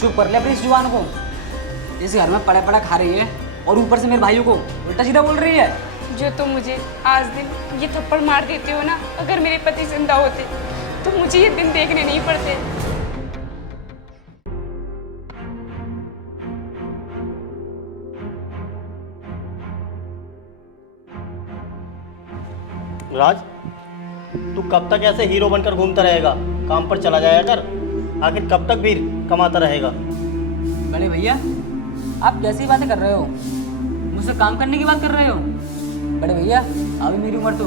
चुप कर ले अपनी इस जुबान को। इस घर में पड़ा पड़ा खा रही है और ऊपर से मेरे भाइयों को उल्टा सीधा बोल रही है। जो तुम मुझे आज दिन ये थप्पड़ मार देते हो ना, अगर मेरे पति जिंदा होते तो मुझे ये दिन देखने नहीं पड़ते। राज, तू कब तक ऐसे हीरो बनकर घूमता रहेगा? काम पर चला जाया कर। आखिर कब तक भी कमाता रहेगा? बड़े भैया, आप कैसी बातें कर रहे हो? मुझसे काम करने की बात कर रहे हो? बड़े भैया, अभी मेरी उम्र तो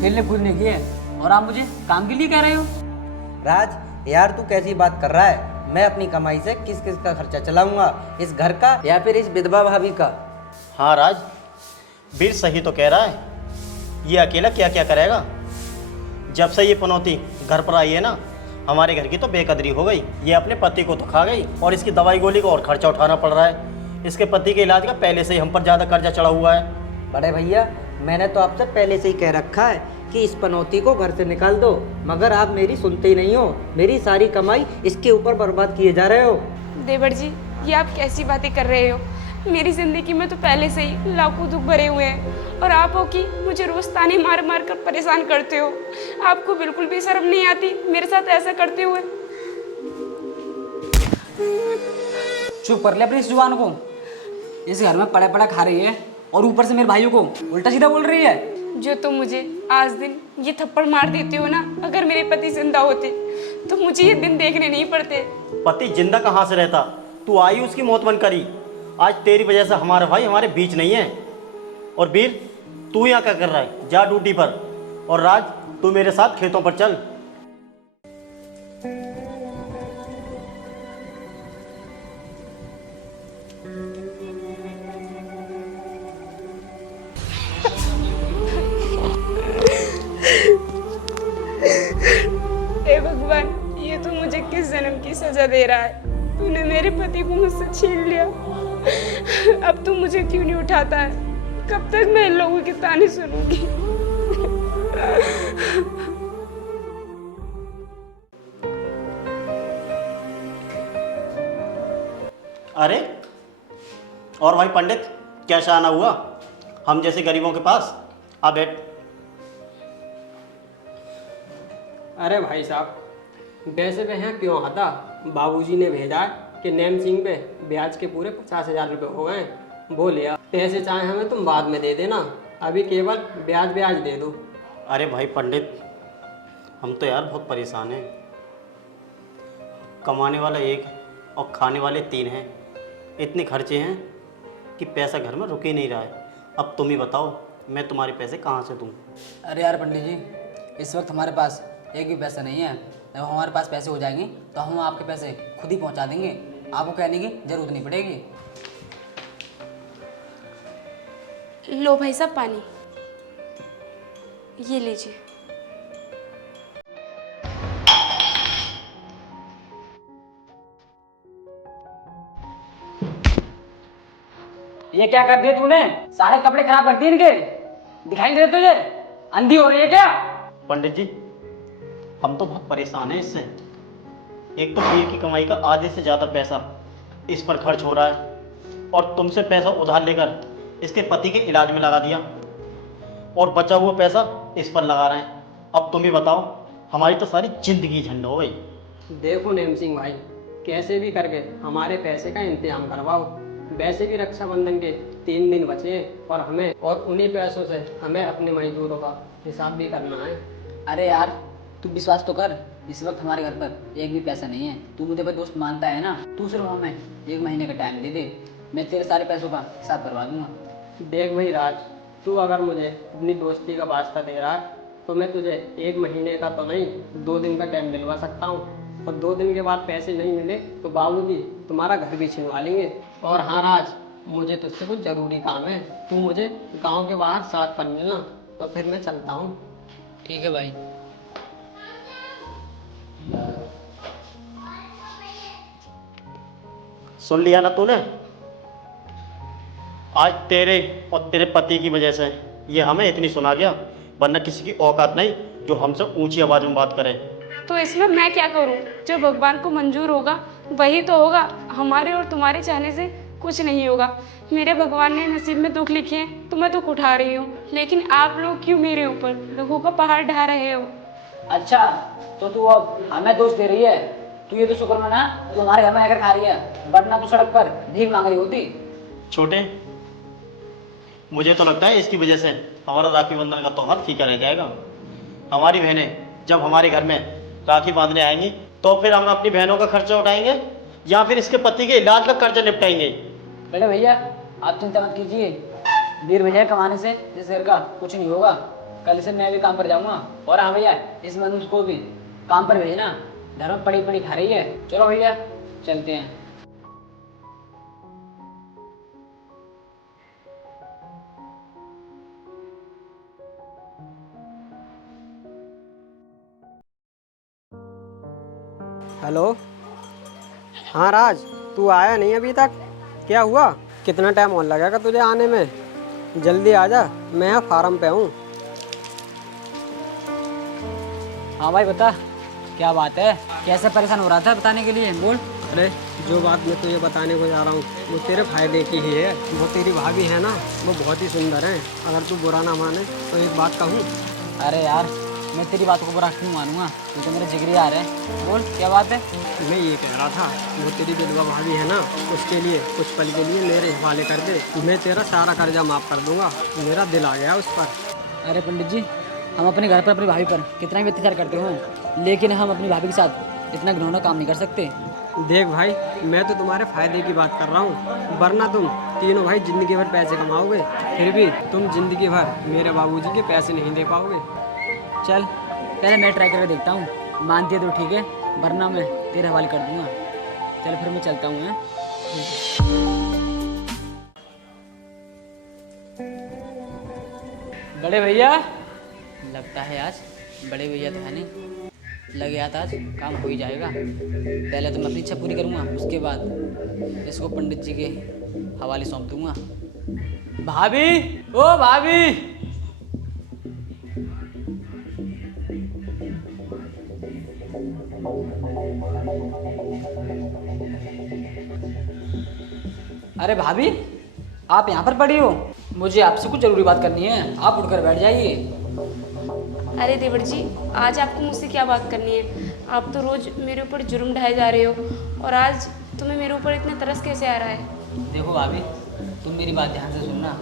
खेलने कूदने की है और आप मुझे काम के लिए कह रहे हो? राज यार, तू कैसी बात कर रहा है? मैं अपनी कमाई से किस किस का खर्चा चलाऊंगा, इस घर का या फिर इस विधवा भाभी का? हाँ राज, वीर सही तो कह रहा है। ये अकेला क्या क्या करेगा? जब से ये पनौती घर पर आई है ना, हमारे घर की तो बेकदरी हो गई। ये अपने पति को तो खा गई और इसकी दवाई गोली का और खर्चा उठाना पड़ रहा है। इसके पति के इलाज का पहले से ही हम पर ज़्यादा कर्जा चढ़ा हुआ है। बड़े भैया, मैंने तो आपसे पहले से ही कह रखा है कि इस पनौती को घर से निकाल दो, मगर आप मेरी सुनते ही नहीं हो। मेरी सारी कमाई इसके ऊपर बर्बाद किए जा रहे हो। देवर जी, ये आप कैसी बातें कर रहे हो? मेरी जिंदगी में तो पहले से ही लाखों दुख भरे हुए हैं और आप हो कि मुझे रोज ताने मार मार कर परेशान करते हो। आपको बिल्कुल भी शर्म नहीं आती मेरे साथ ऐसा करते हुए? चुप कर ले अपनी इस जुबान को। इस घर में पड़ा पड़ा खा रही है और ऊपर से मेरे भाइयों को उल्टा सीधा बोल रही है। जो तुम मुझे आज दिन ये थप्पड़ मार देते हो ना, अगर मेरे पति जिंदा होते तो मुझे ये दिन देखने नहीं पड़ते। पति जिंदा कहाँ से रहता? तू आई उसकी मौत बन करी। आज तेरी वजह से हमारे भाई हमारे बीच नहीं है। और वीर, तू यहाँ क्या कर रहा है? जा ड्यूटी पर। और राज, तू मेरे साथ खेतों पर चल। हे भगवान, ये तो मुझे किस जन्म की सजा दे रहा है? तूने मेरे पति को मुझसे छीन लिया, अब तू मुझे क्यों नहीं उठाता है? कब तक मैं इन लोगों के ताने सुनूंगी? अरे और भाई पंडित, क्या शाना हुआ हम जैसे गरीबों के पास? आ बैठ। अरे भाई साहब, वैसे पे यहाँ क्यों आता? बाबूजी ने भेजा है कि नेम सिंह पे ब्याज के पूरे 50,000 रुपये हो गए, वो लिया। पैसे चाहे हमें तुम बाद में दे देना, अभी केवल ब्याज ब्याज दे दो। अरे भाई पंडित, हम तो यार बहुत परेशान हैं। कमाने वाला एक और खाने वाले 3 हैं। इतने खर्चे हैं कि पैसा घर में रुक ही नहीं रहा है। अब तुम ही बताओ, मैं तुम्हारे पैसे कहाँ से दूँ? अरे यार पंडित जी, इस वक्त हमारे पास एक भी पैसा नहीं है। जब हमारे पास पैसे हो जाएंगे तो हम आपके पैसे खुद ही पहुंचा देंगे, आपको कहने की जरूरत नहीं पड़ेगी। लो भाई साहब पानी, ये लीजिए। ये क्या कर दिया तूने? सारे कपड़े खराब कर दिए इनके। दिखाई नहीं देते तुझे? अंधी हो रही है क्या? पंडित जी, हम तो बहुत परेशान हैं इससे। एक तो वीर की कमाई का आधे से ज़्यादा पैसा इस पर खर्च हो रहा है और तुमसे पैसा उधार लेकर इसके पति के इलाज में लगा दिया और बचा हुआ पैसा इस पर लगा रहे हैं। अब तुम ही बताओ, हमारी तो सारी जिंदगी झंड हो गई। देखो नेम सिंह भाई, कैसे भी करके हमारे पैसे का इंतजाम करवाओ। वैसे भी रक्षाबंधन के 3 दिन बचे हैं और उन्हीं पैसों से हमें अपने मजदूरों का हिसाब भी करना है। अरे यार, तू विश्वास तो कर, इस वक्त हमारे घर पर एक भी पैसा नहीं है। तू मुझे पर दोस्त मानता है ना, तू सिर्फ हमें 1 महीने का टाइम दे दे, मैं तेरे सारे पैसों का हिसाब करवा दूंगा। देख भाई राज, तू अगर मुझे अपनी दोस्ती का वास्ता दे रहा है तो मैं तुझे 1 महीने का तो नहीं, 2 दिन का टाइम दिलवा सकता हूँ। और 2 दिन के बाद पैसे नहीं मिले तो बाबूजी तुम्हारा घर भी छिनवा लेंगे। और हाँ राज, मुझे तुझसे कुछ ज़रूरी काम है, तू मुझे गांव के बाहर 7 पर मिलना, तो फिर मैं चलता हूँ। ठीक है भाई। सुन लिया ना तूने? आज तेरे और तेरे पति की वजह से ये हमें इतनी सुना गया, वरना किसी की औकात नहीं जो हमसे ऊंची आवाज में बात करे। तो इसमें मैं क्या करूं? जो भगवान को मंजूर होगा वही तो होगा, हमारे और तुम्हारे चाहने से कुछ नहीं होगा। मेरे भगवान ने नसीब में दुख लिखे हैं तो मैं दुख उठा रही हूँ, लेकिन आप लोग क्यों मेरे ऊपर दुखों का पहाड़ ढा रहे हो? अच्छा, तो तू अब हमें दोष दे रही है? तू ये तो शुक्र मना तू हमारे घर में आकर खा रही है, वरना तू सड़क पर भीख मांग रही होती। छोटे, मुझे तो लगता है इसकी वजह से हमारा राखी बंधन का त्योहार फीका रह जाएगा। हमारी बहनें जब हमारे घर में राखी बांधने आएंगी तो फिर हम अपनी बहनों का खर्चा उठाएंगे या फिर इसके पति के इलाज का खर्चा निपटाएंगे। बड़े भैया आप चिंता मत कीजिए, वीर भैया कमाने से इस घर का कुछ नहीं होगा। कल से मैं भी काम पर जाऊंगा। और हाँ भैया, इस मनुष्य को भी काम पर भेजना, घर में पड़ी पड़ी खा रही है। चलो भैया चलते हैं। हेलो। हाँ राज, तू आया नहीं अभी तक, क्या हुआ? कितना टाइम और लगेगा तुझे आने में? जल्दी आ जा, मैं यहाँ फार्म पे हूँ। हाँ भाई बता, क्या बात है? कैसे परेशान हो रहा था बताने के लिए, बोल। अरे जो बात मैं तुझे बताने को जा रहा हूँ वो तेरे फायदे की ही है। वो तेरी भाभी है ना, वो बहुत ही सुंदर है। अगर तू बुरा ना माने तो एक बात कहूँ। अरे यार, मैं तेरी बात को बुरा क्यों मानूंगा? तू तो मेरे जिगरी यार है। बोल क्या बात है? मैं ये कह रहा था, वो तेरी विधवा भाभी है ना, उसके लिए कुछ पल के लिए मेरे हवाले कर दे। मैं तेरा सारा कर्जा माफ़ कर दूंगा। मेरा दिल आ गया उस पर। अरे पंडित जी, हम अपने घर पर अपनी भाभी पर कितना भी अत्याचार करते हो, लेकिन हम अपनी भाभी के साथ इतना घिनौना काम नहीं कर सकते। देख भाई, मैं तो तुम्हारे फायदे की बात कर रहा हूँ, वरना तुम तीनों भाई जिंदगी भर पैसे कमाओगे, फिर भी तुम जिंदगी भर मेरे बाबूजी के पैसे नहीं दे पाओगे। चल पहले मैं ट्राई करके देखता हूँ, मानती है तो ठीक है, वरना मैं तेरे हवाले कर दूंगा। चल फिर मैं चलता हूँ। बड़े भैया, लगता है आज बड़े भैया तो है नहीं, लग गया था आज काम हो ही जाएगा। पहले तो मैं अपनी इच्छा पूरी करूँगा, उसके बाद इसको पंडित जी के हवाले सौंप दूंगा। भाभी, ओ भाभी। अरे भाभी, आप यहाँ पर पड़ी हो? मुझे आपसे कुछ जरूरी बात करनी है, आप उठकर बैठ जाइए। अरे देवर जी, आज आपको मुझसे क्या बात करनी है? आप तो रोज मेरे ऊपर जुर्म ढाए जा रहे हो, और आज तुम्हें मेरे ऊपर इतना तरस कैसे आ रहा है? देखो भाभी, तुम मेरी बात ध्यान से सुनना।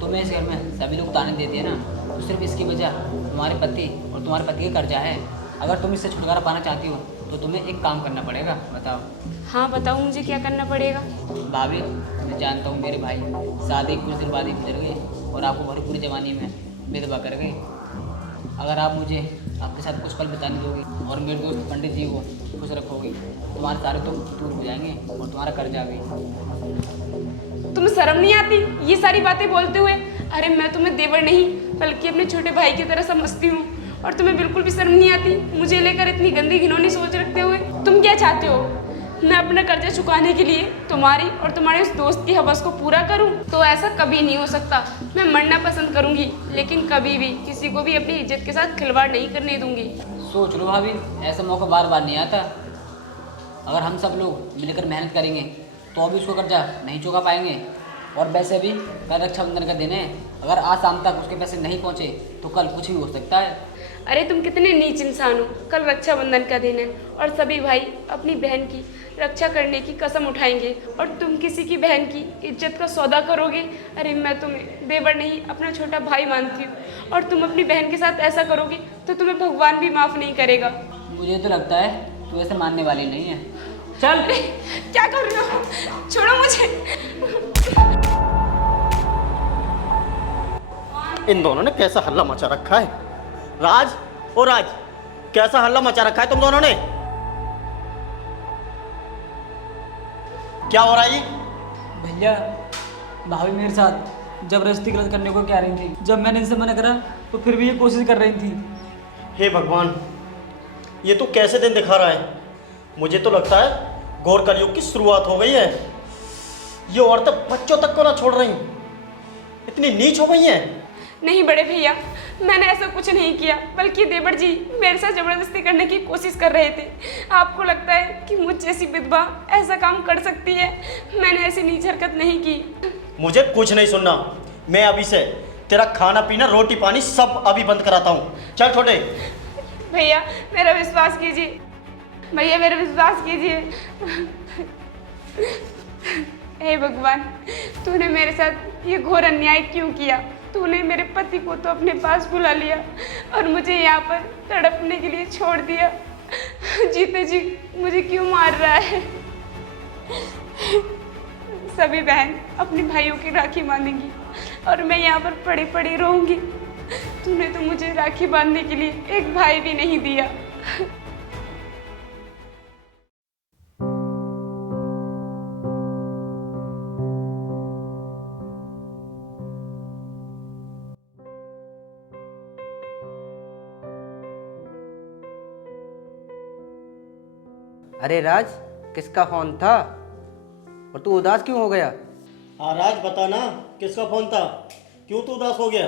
तुम्हें इस घर में सभी लोग ताने देते हैं ना, तो सिर्फ इसकी वजह तुम्हारे पति और तुम्हारे पति का कर्जा है। अगर तुम इससे छुटकारा पाना चाहती हो तो तुम्हें एक काम करना पड़ेगा। बताओ। हाँ बताओ, मुझे क्या करना पड़ेगा? भाभी, मैं जानता हूँ मेरे भाई शादी कुछ दिन बाद ही गुजर गए और आपको भरी पूरी जवानी में विधवा कर गए। अगर आप मुझे आपके साथ कुछ पल बिताने दोगी और मेरे दोस्त पंडित जी को खुश रखोगी, तुम्हारे सारे तो दूर हो जाएंगे और तुम्हारा कर्जा भी। तुम्हें शर्म नहीं आती ये सारी बातें बोलते हुए? अरे मैं तुम्हें देवर नहीं बल्कि अपने छोटे भाई की तरह समझती हूँ, और तुम्हें बिल्कुल भी शर्म नहीं आती मुझे लेकर इतनी गंदी घिनौनी सोच रखते हुए? तुम क्या चाहते हो? मैं अपना कर्जा चुकाने के लिए तुम्हारी और तुम्हारे उस दोस्त की हवस को पूरा करूं? तो ऐसा कभी नहीं हो सकता। मैं मरना पसंद करूंगी, लेकिन कभी भी किसी को भी अपनी इज्जत के साथ खिलवाड़ नहीं करने दूंगी। सोच लो भाभी, ऐसा मौका बार बार नहीं आता। अगर हम सब लोग मिलकर मेहनत करेंगे तो अभी उसको कर्जा नहीं चुका पाएंगे। और वैसे भी कल रक्षाबंधन का दिन है, अगर आज शाम तक उसके पैसे नहीं पहुँचे तो कल कुछ भी हो सकता है। अरे तुम कितने नीच इंसान हो। कल रक्षाबंधन का दिन है और सभी भाई अपनी बहन की रक्षा करने की कसम उठाएंगे, और तुम किसी की बहन की इज्जत का सौदा करोगे? अरे मैं तुम्हें देवर नहीं अपना छोटा भाई मानती हूँ, और तुम अपनी बहन के साथ ऐसा करोगे तो तुम्हें भगवान भी माफ़ नहीं करेगा। मुझे तो लगता है तू ऐसे मानने वाली नहीं है। चल। क्या कर रहे हो? छोड़ो मुझे। इन दोनों ने कैसा हल्ला मचा रखा है। राज, ओ राज, कैसा हल्ला मचा रखा है तुम दोनों ने? क्या हो रहा है ये? भैया, भाभी मेरे साथ जबरदस्ती गलत करने को कह रही थी। जब मैंने इनसे मना करा तो फिर भी ये कोशिश कर रही थी। हे भगवान, ये तो कैसे दिन दिखा रहा है। मुझे तो लगता है घोर कलयुग की शुरुआत हो गई है। ये औरतें बच्चों तक को ना छोड़ रही, इतनी नीच हो गई हैं। नहीं बड़े भैया, मैंने ऐसा कुछ नहीं किया, बल्कि देवर जी मेरे साथ जबरदस्ती करने की कोशिश कर रहे थे। आपको लगता है कि मुझ जैसी विधवा ऐसा काम कर सकती है? मैंने ऐसी नीच हरकत नहीं की। मुझे कुछ नहीं सुनना। मैं अभी से तेरा खाना पीना रोटी पानी सब अभी बंद कराता हूँ। चल छोटे। भैया मेरा विश्वास कीजिए, भैया मेरा विश्वास कीजिए। हे भगवान, तूने मेरे साथ ये घोर अन्याय क्यों किया? तूने मेरे पति को तो अपने पास बुला लिया और मुझे यहाँ पर तड़पने के लिए छोड़ दिया। जीते जी मुझे क्यों मार रहा है? सभी बहन अपने भाइयों की राखी बांधेंगी और मैं यहाँ पर पड़ी पड़ी रहूंगी। तूने तो मुझे राखी बांधने के लिए एक भाई भी नहीं दिया। अरे राज, किसका फोन था और तू उदास क्यों हो गया? हाँ राज, बता ना किसका फोन था, क्यों तू उदास हो गया?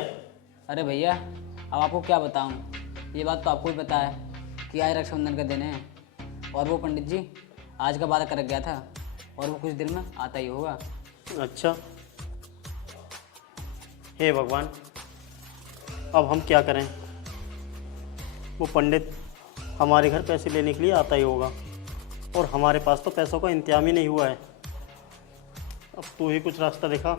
अरे भैया, अब आपको क्या बताऊं, ये बात तो आपको ही पता है कि आज रक्षाबंधन का दिन है और वो पंडित जी आज का वादा कर गया था और वो कुछ दिन में आता ही होगा। अच्छा, हे भगवान, अब हम क्या करें? वो पंडित हमारे घर पैसे लेने के लिए आता ही होगा और हमारे पास तो पैसों का इंतजाम ही नहीं हुआ है। अब तू ही कुछ रास्ता दिखा।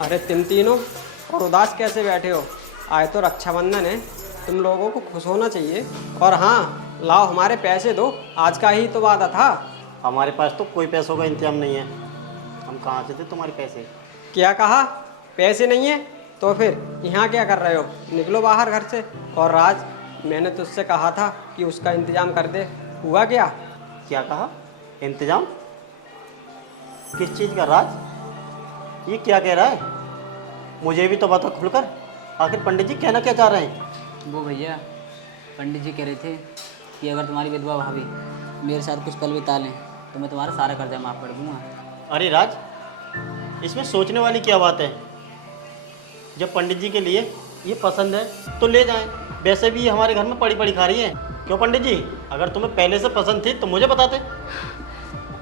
अरे तुम तीनों और उदास कैसे बैठे हो? आज तो रक्षाबंधन है, तुम लोगों को खुश होना चाहिए। और हाँ, लाओ हमारे पैसे दो, आज का ही तो वादा था। हमारे पास तो कोई पैसों का इंतजाम नहीं है, हम कहाँ से दे तुम्हारे पैसे? क्या कहा? पैसे नहीं है? तो फिर यहाँ क्या कर रहे हो? निकलो बाहर घर से। और राज, मैंने तुझसे कहा था कि उसका इंतजाम कर दे, हुआ क्या? क्या कहा? इंतजाम? किस चीज़ का राज? ये क्या कह रहा है? मुझे भी तो बता खुलकर, आखिर पंडित जी कहना क्या चाह रहे हैं? वो भैया, पंडित जी कह रहे थे कि अगर तुम्हारी विधवा भाभी मेरे साथ कुछ पल बिता लें तो मैं तुम्हारा सारा कर्जा माफ़ कर दूंगा। अरे राज, इसमें सोचने वाली क्या बात है? जब पंडित जी के लिए ये पसंद है तो ले जाएं। वैसे भी ये हमारे घर में पड़ी पड़ी खा रही है। क्यों पंडित जी, अगर तुम्हें पहले से पसंद थी तो मुझे बताते।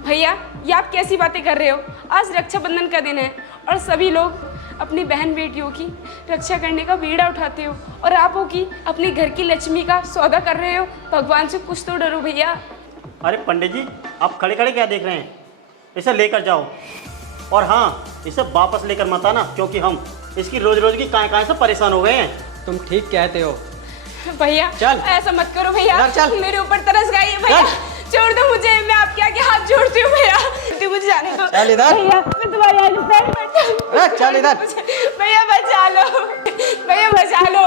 भैया ये आप कैसी बातें कर रहे हो? आज रक्षाबंधन का दिन है और सभी लोग अपनी बहन बेटियों की रक्षा करने का बीड़ा उठाते हो और आप हो कि अपने घर की लक्ष्मी का सौदा कर रहे हो। भगवान से कुछ तो डरो भैया। अरे पंडित जी, आप खड़े खड़े क्या देख रहे हैं? इसे लेकर जाओ और हाँ, इसे वापस लेकर मत आना, क्योंकि हम इसकी रोज रोज की काय से परेशान हो गए हैं। तुम ठीक कहते हो। भैया चल। ऐसा मत करो भैया, चल। मेरे ऊपर तरस गई है भैया। छोड़ दो मुझे, मैं आपके आगे हाथ जोड़ती हूँ भैया। तू मुझे जाने दो। चल इधर। भैया मैं तुम्हारे आगे पैर पड़ता हूँ। चल इधर। भैया बचा लो, भैया बचा लो।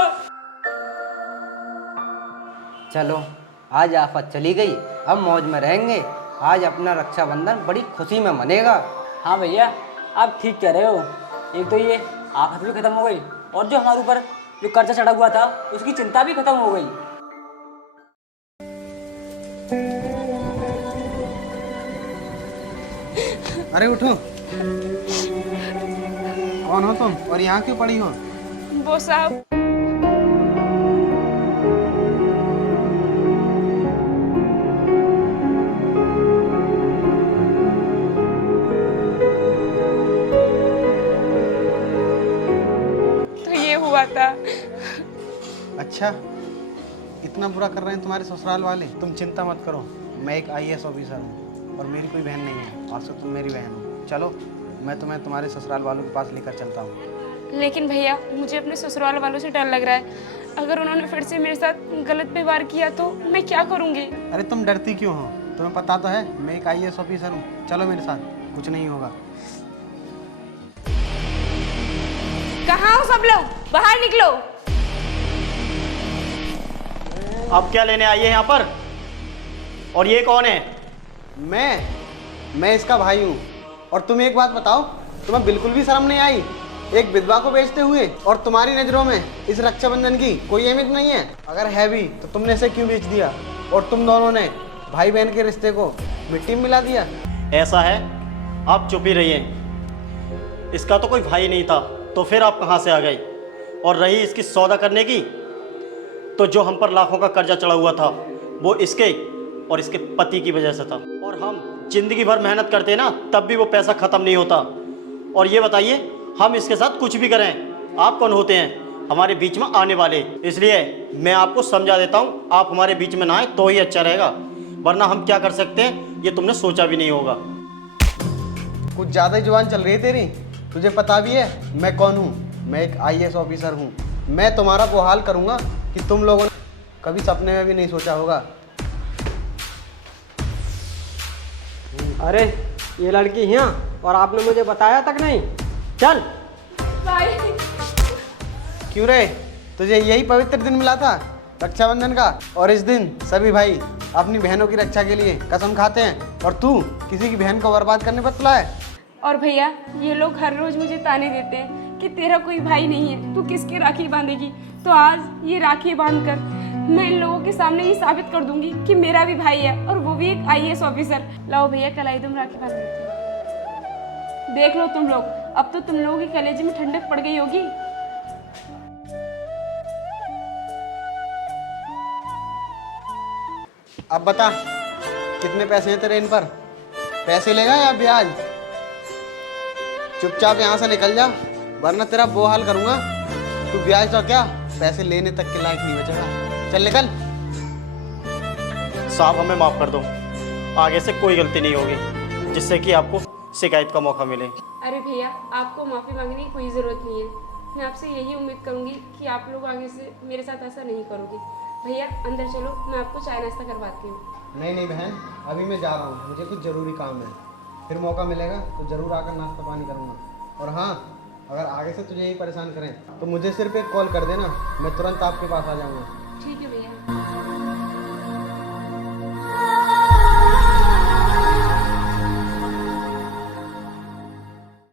चलो, आज आफत चली गई, अब मौज में रहेंगे। आज अपना रक्षाबंधन बड़ी खुशी में मनेगा। हाँ भैया, आप ठीक कह रहे हो। एक तो ये आफत भी खत्म हो गई और जो हमारे ऊपर जो कर्जा चढ़ा हुआ था उसकी चिंता भी खत्म हो गई। अरे उठो, कौन हो तुम और यहाँ क्यों पड़ी हो? वो साहब, तो ये हुआ था। अच्छा, इतना बुरा कर रहे हैं तुम्हारे ससुराल वाले? तुम चिंता मत करो, मैं एक IAS ऑफिसर हूँ और मेरी कोई बहन नहीं है और तुम मेरी बहन हो। चलो, मैं तुम्हें तुम्हारे ससुराल वालों के पास लेकर चलता हूँ। लेकिन भैया मुझे अपने ससुराल वालों से डर लग रहा है। अगर उन्होंने फिर से मेरे साथ गलत व्यवहार किया तो मैं क्या करूँगी? अरे तुम डरती क्यों हो? तुम्हें पता तो है मैं एक IAS ऑफिसर हूँ। चलो मेरे साथ, कुछ नहीं होगा। कहाँ हो सब लोग? बाहर निकलो। आप क्या लेने आई है यहाँ पर? और ये कौन है? मैं इसका भाई हूँ। और तुम एक बात बताओ, तुम्हें बिल्कुल भी शर्म नहीं आई एक विधवा को बेचते हुए? और तुम्हारी नज़रों में इस रक्षाबंधन की कोई अहमियत नहीं है? अगर है भी तो तुमने इसे क्यों बेच दिया? और तुम दोनों ने भाई बहन के रिश्ते को मिट्टी में मिला दिया। ऐसा है, आप चुप ही रहिए। इसका तो कोई भाई नहीं था, तो फिर आप कहाँ से आ गई? और रही इसकी सौदा करने की, तो जो हम पर लाखों का कर्जा चढ़ा हुआ था वो इसके और इसके पति की वजह से था। और हम जिंदगी भर मेहनत करते ना, तब भी वो पैसा ख़त्म नहीं होता। और ये बताइए, हम इसके साथ कुछ भी करें, आप कौन होते हैं हमारे बीच में आने वाले? इसलिए मैं आपको समझा देता हूँ, आप हमारे बीच में ना आए तो ही अच्छा रहेगा, वरना हम क्या कर सकते हैं ये तुमने सोचा भी नहीं होगा। कुछ ज़्यादा ही जुबान चल रही है तेरी। तुझे पता भी है मैं कौन हूँ? मैं एक आईएएस ऑफिसर हूँ। मैं तुम्हारा वो हाल करूँगा कि तुम लोगों ने कभी सपने में भी नहीं सोचा होगा। अरे ये लड़की यहाँ, और आपने मुझे बताया तक नहीं। चल। भाई क्यों रे, तुझे यही पवित्र दिन मिला था रक्षाबंधन का? और इस दिन सभी भाई अपनी बहनों की रक्षा के लिए कसम खाते हैं, और तू किसी की बहन को बर्बाद करने पर तुला है। और भैया, ये लोग हर रोज मुझे ताने देते हैं कि तेरा कोई भाई नहीं है, तू किसकी राखी बांधेगी। तो आज ये राखी बांधकर मैं इन लोगों के सामने ये साबित कर दूंगी कि मेरा भी भाई है, और वो भी एक आईएएस ऑफिसर। लाओ भैया, कलाई तुम राखी बांध देती हो। देख लो तुम लोग, अब तो तुम लोगों के कलेजे में ठंडक पड़ गई होगी। अब बता, कितने पैसे हैं तेरे इन पर? पैसे लेगा या ब्याज? चुपचाप यहाँ से निकल जा, वरना तेरा वो हाल करूँगा, तू ब्याज तो क्या पैसे लेने तक के लायक नहीं बचेगा। चल निकल। साहब हमें माफ़ कर दो, आगे से कोई गलती नहीं होगी जिससे कि आपको शिकायत का मौका मिले। अरे भैया, आपको माफ़ी मांगने की कोई ज़रूरत नहीं है। मैं आपसे यही उम्मीद करूंगी कि आप लोग आगे से मेरे साथ ऐसा नहीं करोगे। भैया अंदर चलो, मैं आपको चाय नाश्ता करवाती हूँ। नहीं नहीं बहन, अभी मैं जा रहा हूँ, मुझे कुछ ज़रूरी काम है। फिर मौका मिलेगा तो ज़रूर आकर नाश्ता पानी करूँगा। और हाँ, अगर आगे से तुझे यही परेशान करें तो मुझे सिर्फ एक कॉल कर देना, मैं तुरंत आपके पास आ जाऊँगा। ठीक है भैया।